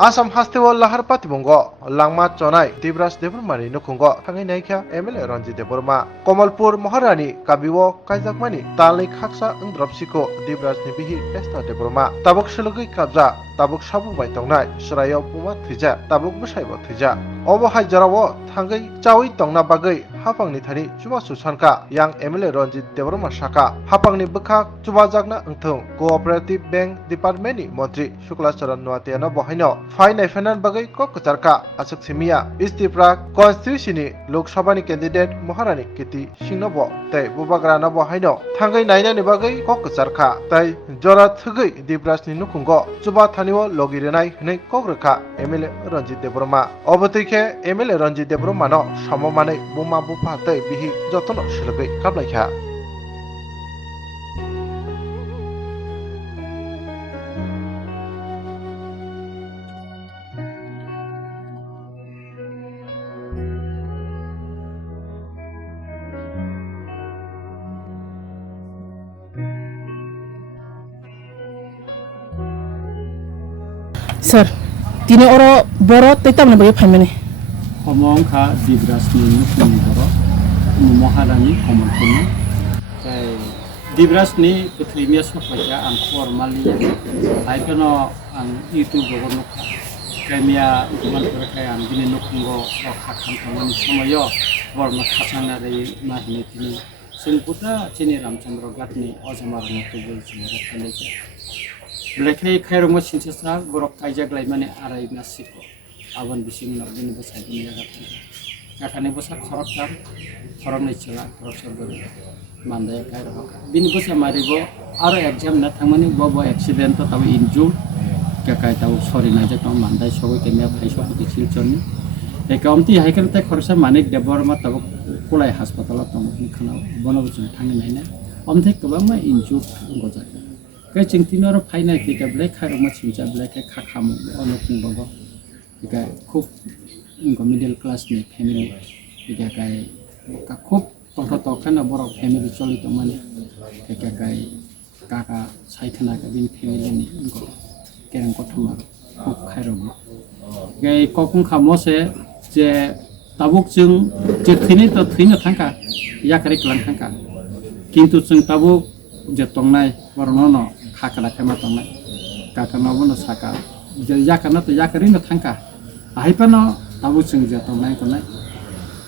Assam Hastival Lahar Patibungo, Langma Chonai, Deeprajni Deeprajni Nukhungo, Thwinai Naikha, MLA Ranjit Deeprajni, Komalpur Maharani, Kabiwo, Kaijakmani, Talni Khaksa Ungdropsiko, Deeprajni Bihi, Pesta Deeprajni, Tabuk Shilugui Kabza, Tabuk Shabu Baitongnai, Shrayo Puma Thija, Tabuk Bashaibo Thija, Obo Hajarawo, Thangwi, Chawi Tongna Bagai, Hapangni Thani, Chuba Susanka, Yang MLA Ranjit Deeprajni Shaka, Hapangni Bukha, Chuba Jagna Untung, Cooperative Bank Department Montri, Shukla Charan Nuatiana Bohino, Thwinai Fanan Bagai Kokocharka, Asuk Simia, Istipra, Constitution, Lok Sabhani candidate Maharani Kiti, Shinobo, Tai Bubagrana Bohino, Thangwi Naina Bagai Kokocharka, Tai Jora Thugui, Deeprajni Nukhungo, Chuba Thaniwo Logirenai, Ne Kograka, MLA Ranjit Deeprajni, Obotike, MLA Ranjit Deeprajni no, Samo Mane, Buma Bupa, Tai Bihi, Jotono Shilugui, Kablaika. Sir, tini oro boro teta mana bagi payment? Komong kha Deeprajni Nukhungni boro, Maharani Komalpur. Deeprajni keterimia sopaja ang formali ya. Aikono ang itu gogono kha. Kemia Komalpur kaya ang bini Nukhungo khakam thamani somoyo borna khasana rei mahine tini. Sengputa chini Ramchandra gatni ojamar notubul chimara khaleke. Belakang khairungmo sinsesa borok kaijak laimane arai nasiko awan bising no bini besar dunia kata kakane besar khorokkan khoroknai chela khorok sabori mandaya kairok bini besar maribo aro exam na thangmani bobo accident to tabu injured kakai tabu sorry najak no mandai sogo kemia phaiso hoti silchoni ekamti haikan te khorsa manik debor ma tabu kulai hospital tamu khana bonobuchun thangi naina omthek kobama injured gojak cái chứng tin nó phải này thì cái black khai mà chịu chặt black cái khắc khăm ở nó cũng bao cái khúc có middle class này family cái khúc tổng thống cái nó bảo family cho lịch mà cái sai thằng cái bên family này có cái nó có tham mà khúc khai rồi cái có cũng khám sẽ যে তাবুক जों যে থিনে তো থিনে থাকা ইয়াকারে clan থাকা কিন্তু जों তাবুক যে তংনাই বরনন খাকলা খেমা তংনাই কাকানা বনো সাকা যে ইয়াকানা তো ইয়াকারে ন থাকা আইপানো তাবুক जों যে তংনাই কোনাই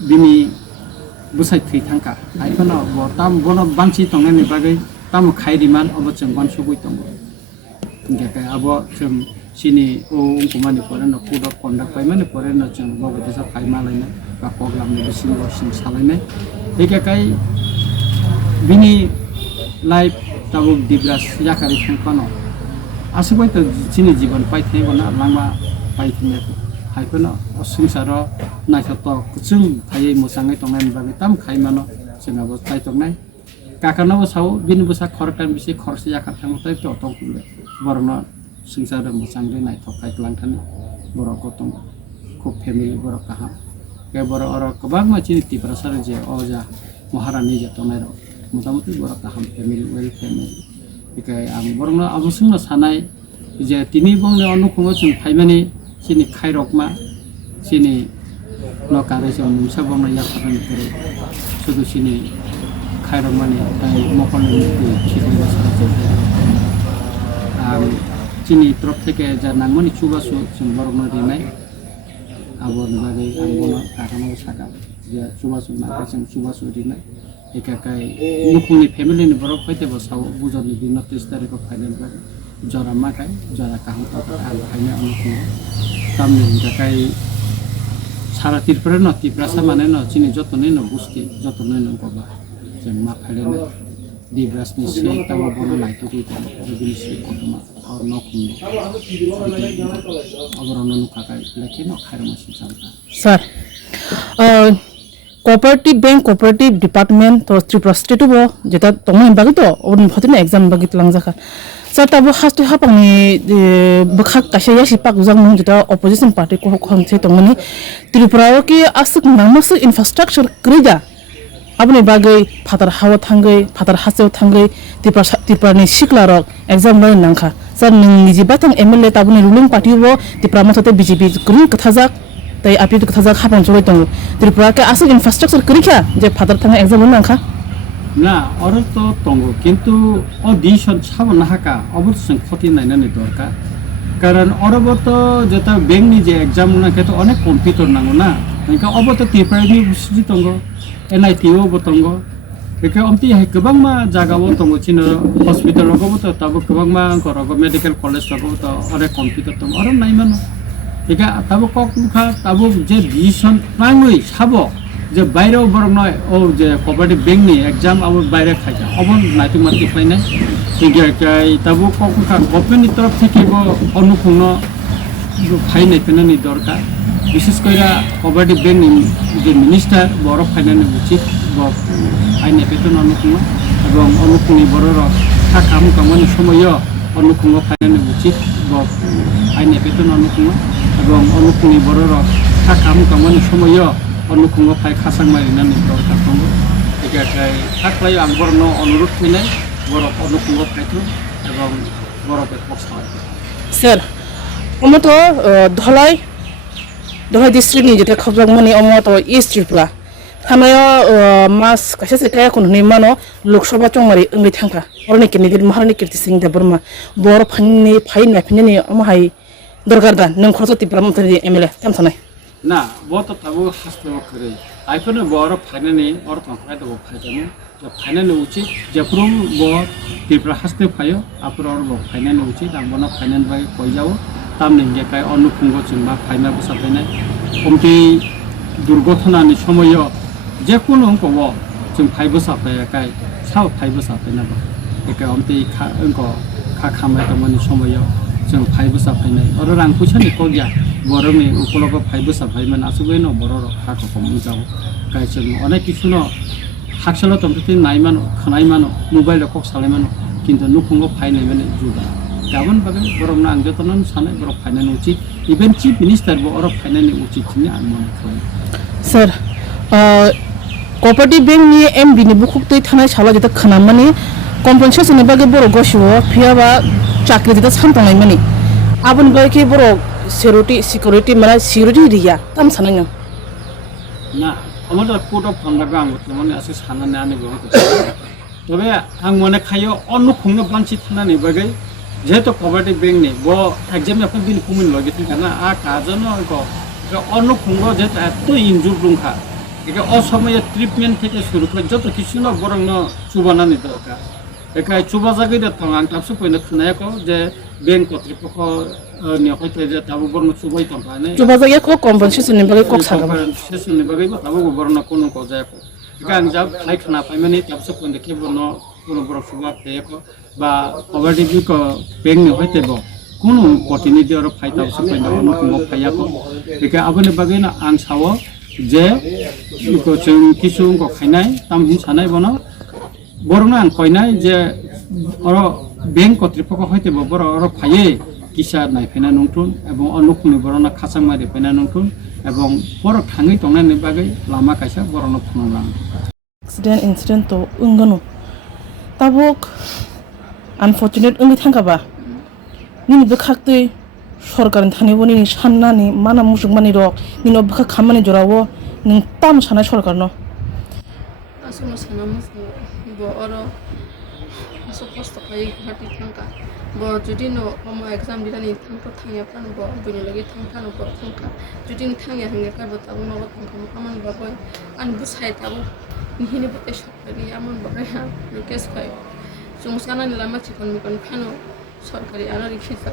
বিনি বুসাই থি থাকা আইপানো বতাম বনো বানসি তংনাইনি বাগै তাম খাইরিমান অব जों বানসুগুই তং গেকা আব जों sini ungkumani pore no kuda kondak paimani pore no jeng bogo desa paimalaina ba program ni bising bo sing salaina kai bini live tabu dibras yakari khangpano asuboi to sini jiban paithne gona lama paithne haikono sungsaro naithato kuchung phai mosangai tongnai babe tam khaimano singabo taitongnai kakano sau bini busa khorkan bisi khorsi yakar thangtai to tongkule borno संसार मोसांगे नायथाय लांथान बरक गतम खूब family बरक काहा के बर और गोबां मानसि तिप्रासार जे अजा महारानी जतनाय मोटामोटी बरक काहा फेमिली वेल फेमिली बेके आं बरनो आबुसुंनो सानाय जे तिनि बंगले अनुखुङो जों फाइमानि सिनि खायरकमा सिनि नकारे जों मुसा बंगले याखारन करे सुदु सिनि खायरकमानि ताय मखलनि खिदुवा सारा sini truk থেকে যা নাংমনি চুবাসু जों बरनो दिनाय आबर बागै आं बनो काकानो साका जे चुबासु नाका जों चुबासु दिनाय एकाकाय नुखुंनि फेमिलिनि बरक फैते बसाव बुजरनि दिन 30 तारिखो फाइनाल बागै जरा माकाय जरा काहु तक आं फाइनाल अनुखुं तामनि एकाकाय सारा तिरफोर न तिप्रासा माने न चिनि जतनै न बुस्ति जतनै न गबा जों मा फाइलेन Deeprajni से तब बनो नायतो गइता बिनि से कतमा और नखुंनि अबरन नुखाकाय लेखे न खायरमसि जानता sir cooperative bank cooperative department तो त्रिपुरा स्टेट बो जेता तंगमन बागै तो ओन फतिन एग्जाम बागै लांजाखा सर तब हास्टि हापांनि बखा कासे यासि पाक उजां नं जेता अपोजिशन पार्टी को खनसे तंगनि त्रिपुरा कि आसुक नामसु इंफ्रास्ट्रक्चर क्रिजा अपने बागै फादर हाव थांगै फादर हासेव थांगै तिप्रानि सिखलारक एग्जाम लाइन नांखा sir nung ji batang MLA tabu ni ruling party wo Deeprajni sote BJP green kathajak tai api tu kathajak hapang choi tong Tripura ke asal infrastructure kri kya je father thang exam nang kha na oro to tongo kintu o decision chabo na haka obor sing khoti naina ni dorka karon oro boto jeta bank ni je exam na ke to onek computer nango na enka obo to Deeprajni busi tongo NITO botongo eke omti hai kebang ma jaga wo tongo chino hospital rogo to tabo kebang ma korogo medical college rogo to ore computer tongo oro nai mano eka tabo kok lukha tabo je decision Thwinai sabo je bairo borong noi o je cooperative bank ni exam abo baire khaja obon naitu mati faina ege kai tabo kok lukha government ni taraf theke bo Nukhungno fine এখানে নি দরকার বিশেষ করে cooperative bank যে minister বড় finance উচিত আইন বেতন অনুকূল এবং অনুকূলনি বড়র কাম কামানি সময় অনুকূল ফাইনান্স উচিত আইন বেতন অনুকূল এবং অনুকূলনি বড়র কাম কামানি সময় অনুকূল ফাই খাসাং মারিনা নি দরকার দङ এটাই থাকলাই আং বড় অনুরোধ হইনাই বড় অনুকূল ফাইতো এবং বড় পক্ষ sir omoto dholai district ni jete khobjak mani omoto east tripura thamayo mas kaisa se kaya kun ni mano lok sabha chongmari ngi thangka orni candidate maharani kirti singh de burma bor phangni phai na phini omo hai dorgar da nang khorso Deeprajni MLA tam thanai na boto tabu haste kore aipone bor phainani or thangkai do phaijanu je phainani uchi je prum bo Deeprajni haste phayo apur or bo phainani uchi dangbono phainan bai koi jao tamni kai অনুকূঙ্গ চিংবা ফাইনা বসাফাইনাই কমতি দুর্ঘটনানি সময় যে কোনো অঙ্কব जों phi বসাফাইকাই Sao phi বসাফাইনাবা একে অমতি অঙ্ক খা খামাই দমনি সময় जों ফাই বসাফাইনাই অর রাং পয়সানি কগিয়া বরমে উপলক ফাই বসাফাইমান আসুবেন বরর খাখো কমজাও গাই जों অনেক কিছু ন হাকসালো তমতি নাইমান খনাইমান মোবাইল কক সালাইমান কিন্তু নুখুঙ্গ ফাইনাই মানে জুবা गाबोन बागै बरमना आं जतनन सानै बर फाइनान उचित इभेन चीफ मिनिस्टर बो अर फाइनान उचित नि आं मन सर कोऑपरेटिव बैंक नि एमबी नि बुखुक्तै थानाय साला जता खनामनि कम्पेनसेसन नि बागै बर गसियो फियाबा चाकरि जता सानतंनाय मानि आबन बागै बर सिकिउरिटी माने सिकिउरिटी रिया ताम सानाय ना আমাদের কোড অফ কন্ডাক্ট आं মানে আছে সানানে আনি বহ তবে आं মনে খাইও অনুখুঙ্গ বানচি থানানি বাগै যেহেতু কোঅপারেটিভ ব্যাংক নেই ব এক্সাম আপনার দিন কুমিন লগে ঠিক না আ কাজনো অনুখুঙ্গ যেহেতু এত ইনজুর রুমখা এটা অসময়ে ট্রিটমেন্ট থেকে শুরু করে যত কিছু না বরং চুবানানি দরকার একাই চুবা জায়গায় দে আং তাপসু কইনা খুনায়ক যে ব্যাংক কর্তৃপক্ষ নিয়ে হয়তো যে তাবো বরং চুবাই তম্পানে চুবা জায়গায় কো কম্পেনসেশন নি বাগै কক সাগা কম্পেনসেশন নি বাগै তাবো বরং কোনো কজায় গাং যাব খাই খানা পাইমানি তাপসু কইনা কে বনো কোনো বড় সুবা পেক বা কোঅপারেটিভ ব্যাংক নি হইতে ব কোনো প্রতিনিধি আর ফাইতা সপাইনা অনুকূল ফাইয়াক একে আবনে বাগै না আং সাও যে ইকো जों কিছু ক খাইনাই তাম হিন সানাই বনো বরং আং কইনাই যে আর ব্যাংক কর্তৃপক্ষ হইতে ব বড় আর ফাইয়ে কিসা নাইফাইনা নংটুন এবং অনুকূল বরং খাসাংমারি ফাইনা নংটুন এবং বড় থাঙ্গি তংনানি বাগै লামা কাইসা বড় ফংলাং incident to ungano tabuk unfortunate ungi thangkaba nini bekhaktui Sarkar Thani বনি সান্নানি মানা মুসুক মানি রক নিন অবখা খামানি জরাও নি তাম সানা সরকার ন আসলে সানা মুসু ব অর আসো কষ্ট পাই ঘাটি থাঙ্কা ব যদি ন অম এক্সাম দিলানি থাঙ্ক থাঙ্গা পান ব বনি লাগি থাঙ্কা ন ব থাঙ্কা যদি থাঙ্গা হাঙ্গা কাব তাবো ন থাঙ্কা আমান বাবই আন বুসাই তাবো নিহিনে বতে সরকারি আমন বাবাই হা কেস পাই जों सानानि लामा चिकन मिकन फानो सरकारि आरो रिखिसा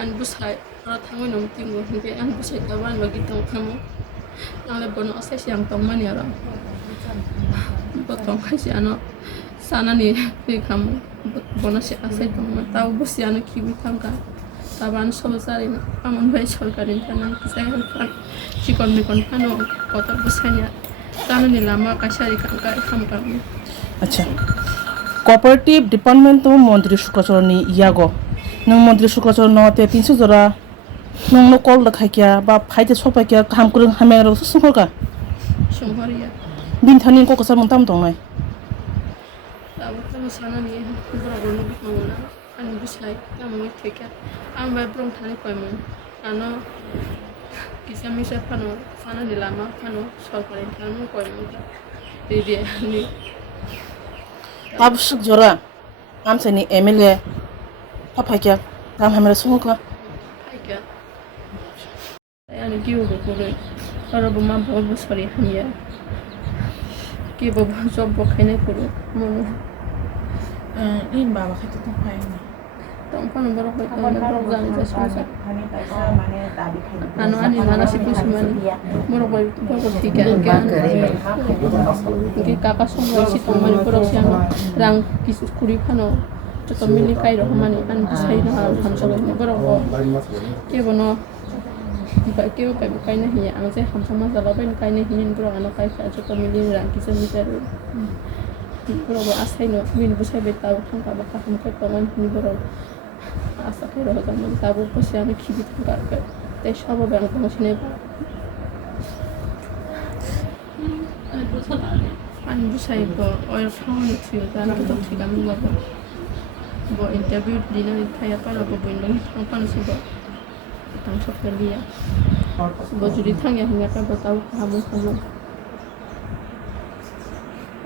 आन बुसाय आरो थाङै नम तिंगो हिंगे आन बुसाय ताबान लगी दं खामो आंले बनो असायसि आं तंमानि आरो बतं खायसि आनो सानानि फै खामो बनसि आसाय तंमा ताव बुसि आनो खिबि थांका ताबान सब जारि आमन भाई सरकारि थाना किसा हेल्पान चिकन मिकन फानो कत बुसायनि सानानि लामा कासारि खामका खामका अच्छा कोऑपरेटिव डिपार्टमेंट तो मंत्री शुक्राचार्यनि यागो नों मंत्री शुक्राचार्य नते 300 जरा नों नो कल लखायकिया बा फाइते सपायकिया काम करन हामेरो सुसंखरका संहरिया बिनथानि ककसा मोनताम दंनाय Tabo सानानि बरगनो बिखांना Ani busai amu teka amba brong thani koimun ano kisa misa pano sana di lama pano sorkari thanu koimun dia ni Absuk jora amsani MLA papakya ram hamra sungka aja ani kiu ko kore ora bo mam bo sori hamya ki bo job bo khane koro mo in baba khatu to paina tong pano boro ko boro jang ja sunsa ano ani mana sipu simani moro ko tika ke kaka sungwa si tong mani boro siang rang kisus kuri pano to mili kai ro mani an sai na ham so ni boro ko ke bono ba ke ba kai na hi ang se ham sama jala ben kai na hi boro ano kai sa to mili rang kisu mi ter boro ko asai no min bu sai beta khang ka ba ka ham ka man ni boro asa ke ro ga man tabu ko siang ki bi ka ka te shabo ba ko sine an bu sai ko oil phone ti da na to ti ga mi ba bo interview dina ni thaya pa ro bo long thang pan su bo tang so fer dia bo juri thang ya hinga ta batau ka mo mo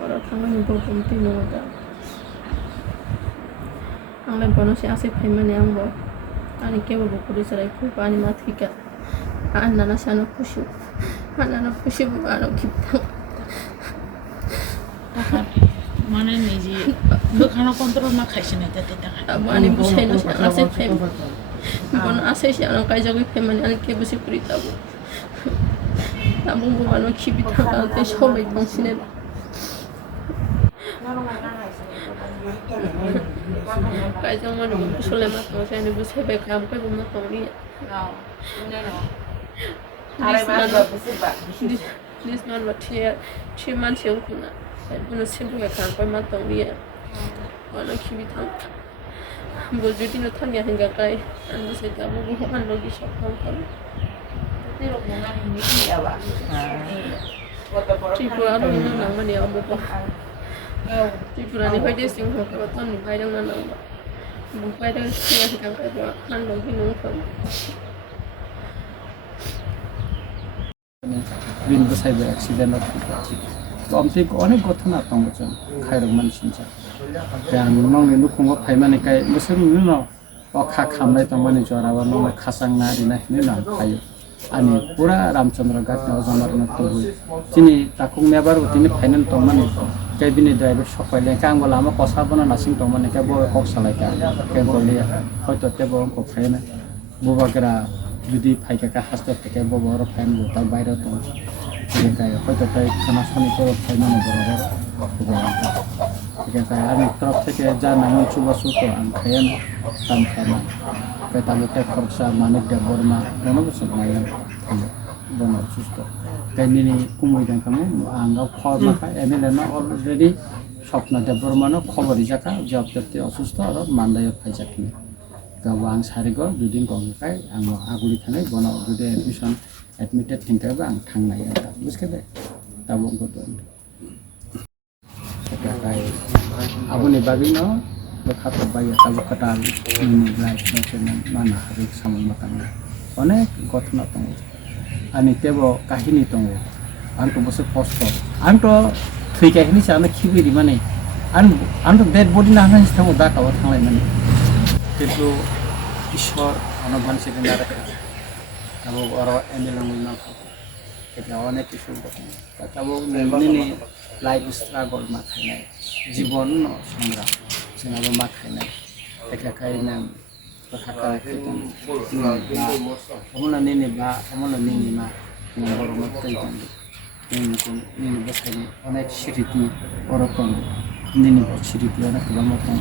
ora thang ni bo kom ti no da ang le bono si ase phai mane ang bo ani ke bo ko ri sarai ko pani ma thika an nana sana khushu bo ano ki মানে নিজে দোকান control মা খাইছে না তাতে টাকা abu ani busai no siang ase phai bono ase si ano kai jagui phai mane ani ke busi puri tabu tabu bo ano ki bi thang ka te shobai tong sine kai jang mane bo sole ma to sai ni busai be kam kai bo ma tong ni this man what here 3 months yung kuna bunu simple ka kan pa ma tong ni ano ki bi thang bo judi no thang ya hinga kai an busai tabu bo an logi shop thang kan Tripura ro ni nang ma ni abu pa Tripura ni pai de sing ho ka ton ni pai dang na nang ba bu pai dang siya kan kai ba an logi no kan bin busai be accident of to amte ko onek gotna tong jon khairok man sinja dan nong ni nukhungo phaimani kai musem no o kha khamnai tong mani jora wa nong khasang na rina ni na phayo ani pura ramchandra gat na jamar na to tini takung mebar tini final tong mani kai bini driver sokaile kang bola ma kosa bana nasing tong mani ka bo kok salai ka ke golia hoyto te bo ko phaina bo bagara যদি ফাইকা হাসতে থেকে বড় fine গোটা বাইরে তো গায়ে হয়তো তাই খানা শনি করে ফাইন বড় আমি তরফ থেকে যা নাম চুবাসু তো আমি খাই না দাম খাই না তাহলে তাই খরচা মানিক বর্মা কোনো কিছু নাই বন সুস্থ তাই নিনি কুমুই দেন কামে আঙ্গাও খর মাখা এমএলএ না অলরেডি স্বপ্ন দেব বর্মানো খবরই জাকা জব করতে অসুস্থ আর মান্দায় phi যাকিনি Gawa ang sarigo judin kong kai ang aguli thanai bono jude admission admitted thingkai ba ang thangnai ta buske de tabong ko don seka kai abuni babino bakhat bai ta bakatal ni life no chenan mana harik samon makan onek gotna tong ani tebo kahini tong anto bose posto anto thui kahini chana khibiri mane an dead body na han stamo da ka thanglai mane কিন্তু ঈশ্বর অনুমান সেদিন রাখে এবং বড় MLA না এটা অনেক কিছু তাবো নিনি লাইফ স্ট্রাগল মাখাই নাই জীবন সংগ্রাম সেনাবো মাখাই নাই এটা খাই না কথা খাইতাম অমলা নিনি বা অমলা নিনি মা বড় মতই দাম নিনি বসাই অনেক স্মৃতি ওরকম নিনি স্মৃতি অনেক মতন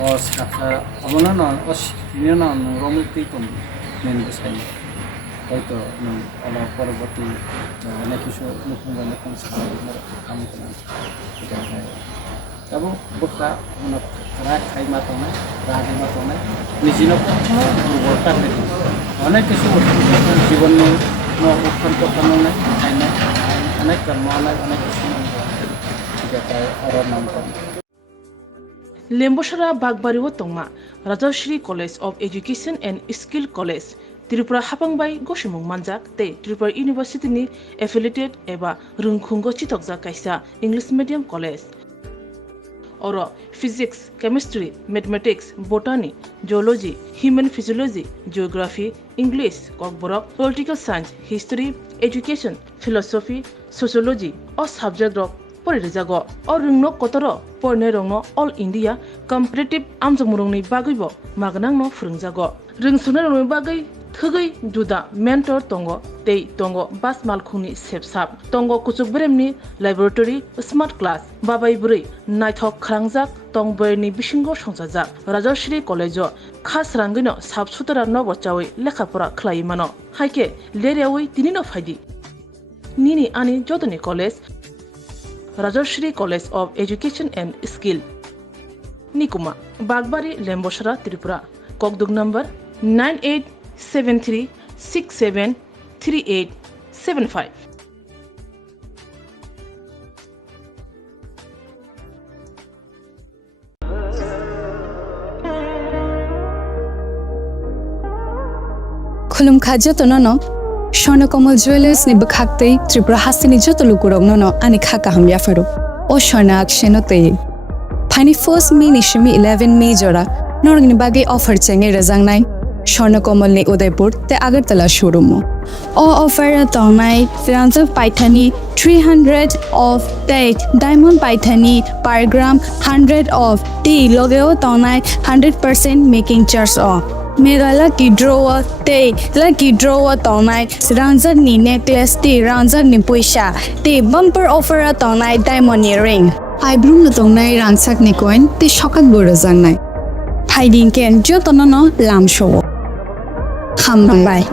os kata amana na os ini na romantic tom men besai hoito nang ala poroboti na kisu nukhungga nukhung sa kamu kana kita hai tabo bukha ona kara khai ma tona ragi ma tona nijino kono borta ne onek kisu Jibon no uthan ko kanu na aina anek karma na onek kisu kita hai aro nam Lembosara Bagbariwo Tongma, Rajashri College of Education and Skill College, Tripura Hapangbai Goshimung Manjak, Te Tripura University ni affiliated eba Rungkhungo Chitokja Kaisa English Medium College. Oro Physics, Chemistry, Mathematics, Botany, Geology, Human Physiology, Geography, English, Kokborok, Political Science, History, Education, Philosophy, Sociology, or subject of Porizago, or Rungno Kotoro, Pornerongno, All India, Competitive Amzamurungni Bagibo, Magnangno Frungzago, Rungsunarung Bagai, Thugai, Duda, Mentor Tongo, Tei Tongo, Bas Malkhuni Sepsap, Tongo Kutsukbremni, Laboratory, Smart Class, Babai Buri, Nighthawk Krangzak, Tongberni Bishingo Shonsazak, Rajashri College, Khas Rangino, Subsutara Novochawi, Lekapura Klaimano, Haike, Leriawi, Tinino Fadi, Nini Ani Jodani College, Rajashri College of Education and Skill. Nikuma, Bagbari, Lembosara, Tripura. Kokdug number 9873673875. Khulum khajo no Swarnakomal Jewelers ni bakhakte Tripura hasini joto lukurok no ani khaka hamya faru o Swarna akshenote Phani first May ni shimi 11 May jora norgni bage offer chenge rajangnai Swarnakomal ni Udaipur te Agartala showroom o offer tongnai Ranjit Paithani 300 of date diamond Paithani per gram 100 of tea logeo tongnai 100% making charge off Mega lucky drawer te lucky drawer tongnai Ranjit ni necklace te Ranjit ni puisha te bumper offer tongnai diamond earring Ibrum no tongnai ransak ni coin te shokat bora jangnai Hiding ken jotono no lam show Hambai